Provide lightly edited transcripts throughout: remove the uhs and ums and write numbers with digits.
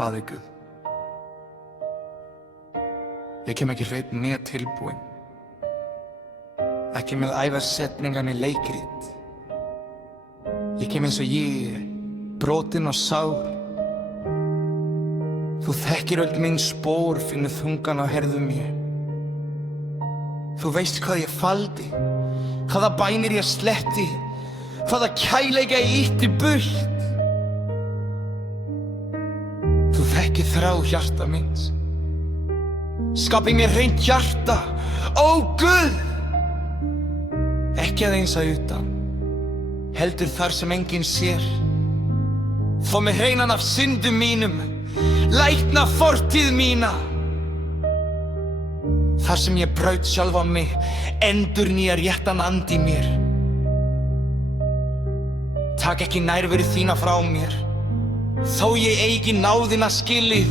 Faðir Guð. Ég kem ekki hreinn né tilbúinn, ekki með ævar setningar né leikrit. Ég kem eins og ég, brotinn og sár. Þú þekkir öll mín spór, finnur þungan á herðum mér. Þú veist hvað ég faldi, hvaða bænir ég sletti, hvaða kærleika ég ýtti burt. Þú þekkir þrá hjarta minns, skapi mér hreint hjarta, ó Guð! Ekki aðeins að utan, heldur þar sem enginn sér. Fá mig hreinan af syndum mínum, lækna fortíð mína. Þar sem ég braut sjálfa mig, endurnýja réttan and í mér. Takk ekki nærveru þína frá mér, þó ég eigi náðina skilið.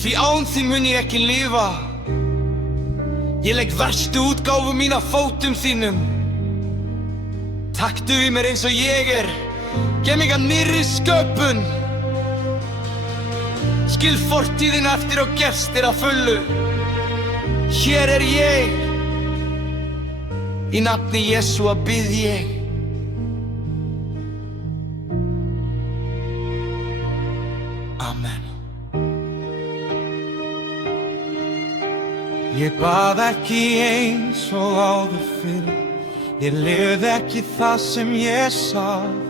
Því án þín mun ég ekki lifa. Ég legg verstu útgáfu mín að fótum þínum. Taktu við mér eins og ég gef mig að nýrri sköpun. Skil fortíðin eftir og gestir að fullu. Hér ég, í nafni Jesúa bið ég. Amen. Ég bað ekki eins og áður fyrr, ég lifði ekki það sem ég sagði.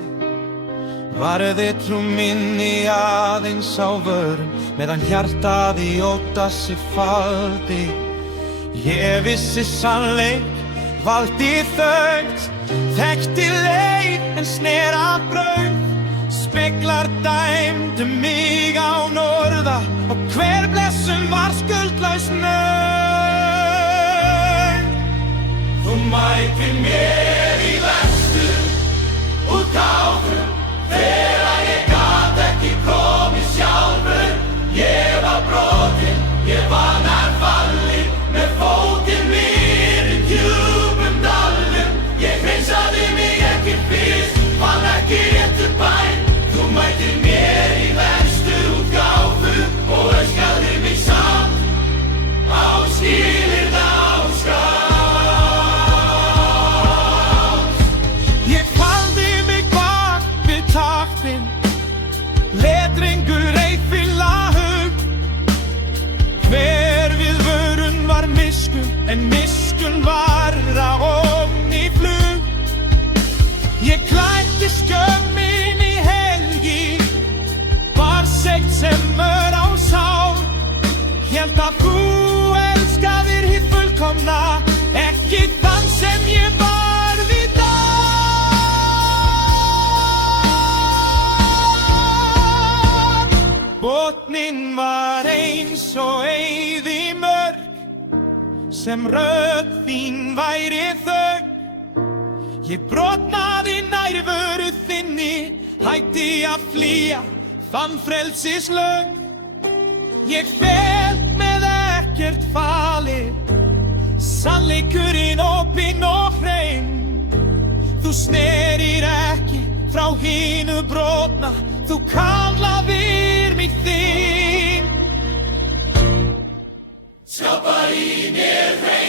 Varði trú minni aðeins á vörum, meðan hjartað í ótta sig faldi. Ég vissi sannleik, valdi þögn, þekkti leið en snera braut. Speglar dæmdu mig án orða og hver blessun var skuldlaus naut. Þú mætir mér í verstu útgáfu, þegar ég gat ekki komið sjálfur. Ég var brotinn, ég var nær fallinn, með fótinn niður í djúpum dalnum. Ég hreinsaði mig ekki fyrst, fann ekki réttu bæn. Þú mætir mér í verstu útgáfu og elskaðir mig samt á skilyrða áskráð. Ég faldi mig bak við taktinn, letringur ei fylla hug. Hver við vörun var miskunn, en miskunn var að ofn í flug. Ég klæddi skömmin í helgi, var sekt sem á sár. Hélt að þú elskaðir hið fullkomna, ekki þann sem ég var í dag. Botninn var eins og eyðimörk, sem rödd þín væri þögn. Ég brotnaði nærveru þinni, hætti að flýja, fann frelsislaug. Ég fel með ekkert falið, sannleikurinn opinn og hrein. Þú snerir ekki frá hinu brotna, þú kallaðir mig þín. Skapar í mér hrein.